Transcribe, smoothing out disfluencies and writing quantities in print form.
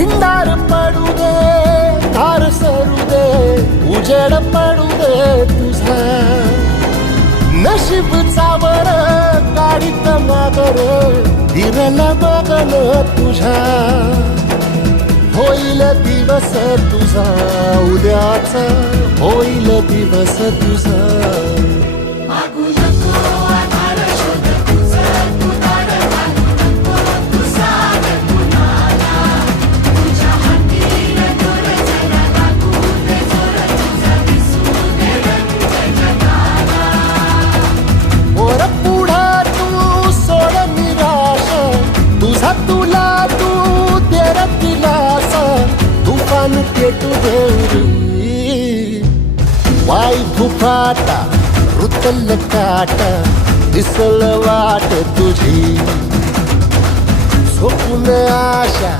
भिंडार पडू दे, धार सरू दे, उजेड पडू दे तुझा. नशीब चावर काढीत मागर, फिरल बघन तुझ्या. होईल दिवस तुझा उद्याचा, होईल दिवस तुझा. तुला तू देर दिलास, तुफान पेटू देरी. वाई फुफाटा रुतल काटा, दिसल वाट तुझी. झोपून आशा